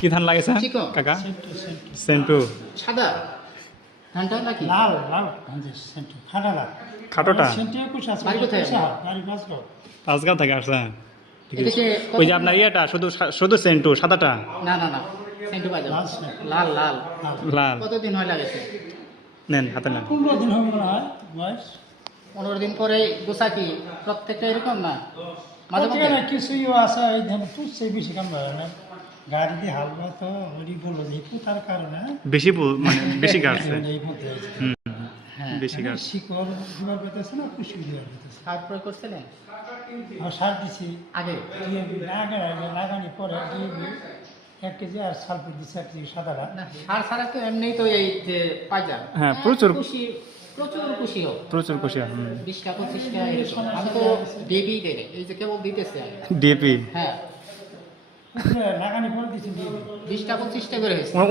কি ধান লাগেছে চিকন। কাকা? সেন্টু সাদা। ধানটা নাকি? লাল লাল। সেন্টু খাটা লাল। খাটোটা? সেন্টু একুশ আছে বাড়ি কোথায় বাড়ি বাঁচলো পাঁচগাঁও থেকে আসছে ঠিক আছে। ওই যে আপনার ইয়েটা শুধু শুধু সেন্টু সাদাটা? না না না। সেন্টু বাজার। লাল। লাল লাল। লাল। কতদিন হয় লাগেছে নেন হাতে নেন। পনেরো দিন হবে মনে হয় বয়স। পনেরো দিন পরে গোসা কি প্রত্যেকটা এরকম না? মাঝে কিছুই আছে এই ধান বেশি কাম হয় না। গাড়ি দিয়ে তো ওই বলল যে পুতার কারণে বেশি পু- মানে বেশি হুম, হ্যাঁ বেশি গাছ শিকড় দিবার পেতেছে না পুষি দিবার পেতেছে। সার প্রয়োগ করছিলেন আর সার দিছি। আগে? লাগানি পরে ডিএবি এক কেজি আর সালফেট দিচ্ছে এক কেজি সাদাটা। সার তো এমনিই তো এই যে পাইজা। হ্যাঁ, প্রচুর- খুশি প্রচুর খুশি হোক। প্রচুর খুশি হয় বিশটা পঁচিশটা আমি তো বেবি দেয় এই যে কেবল দিতেছে আগে। হ্যাঁ।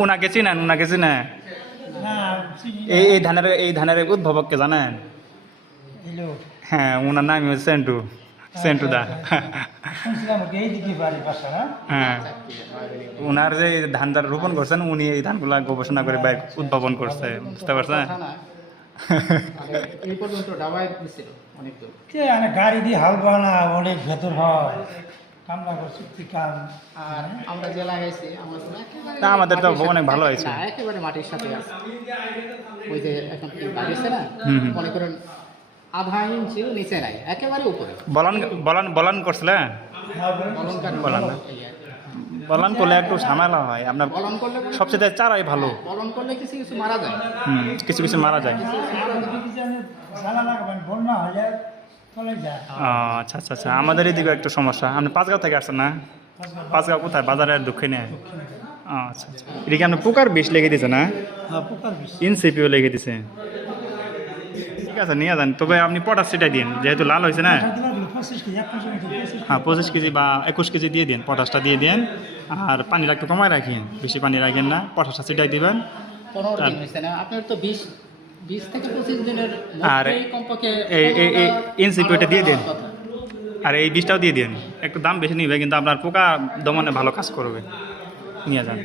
ওনাকে চিনেন ওনাকে চিনেন এই এই ধানের এই ধানের উদ্ভাবককে জানেন? হ্যাঁ ওনার নাম হচ্ছে সেন্টু সেন্টু দা। বাড়ি হ্যাঁ। ওনার যে ধানটা রোপণ করছেন উনি এই ধানগুলা গবেষণা করে বাইর উদ্ভাবন করছে বুঝতে পারছেন? এই পর্যন্ত ডাবায় দিছিল অনেক মানে গাড়ি দিয়ে হাল বানা অনেক ভেতর হয়। আর আমরা যে লাগাইছি আমরা তো একেবারে না, আমাদের তো অনেক ভালো হয়েছে। একেবারে মাটির সাথে আছে। ওই যে এখন কি বাড়িছে না। মনে করেন আধা ইঞ্চি নিচে নাই একেবারে উপরে। বলান বলান বলান অলঙ্কার বলান। বলান করলে একটু ঝামেলা হয় আপনার করলে সবচেয়ে চারাই ভালো। বলন করলে কিছু কিছু মারা যায়। কিছু কিছু মারা যায়। আচ্ছা আচ্ছা আচ্ছা। আমাদের এদিকে একটু সমস্যা। আপনি পাঁচগাঁও থেকে আসছেন না? পাঁচগাঁও। কোথায়? বাজারের দক্ষিণে? আচ্ছা আচ্ছা। এদিকে আপনি পোকার বিষ লেগে দিয়েছে না? ইনসিপিও লেগে দিছে। ঠিক আছে নিয়ে যান। তবে আপনি পটাশ সেটা দিন যেহেতু লাল হয়েছে না? হ্যাঁ পঁচিশ কেজি বা একুশ কেজি দিয়ে দিন পটাশটা দিয়ে দিন আর পানিটা একটু কমায় রাখেন বেশি পানি রাখেন না পটাশটা সেটাই দিবেন। আপনার তো বিষ আর দিয়ে দিন। আর এই বিষটাও দিয়ে দিন। একটু দাম বেশি নিবে কিন্তু আপনার পোকা দমনে ভালো কাজ করবে। নিয়ে যান।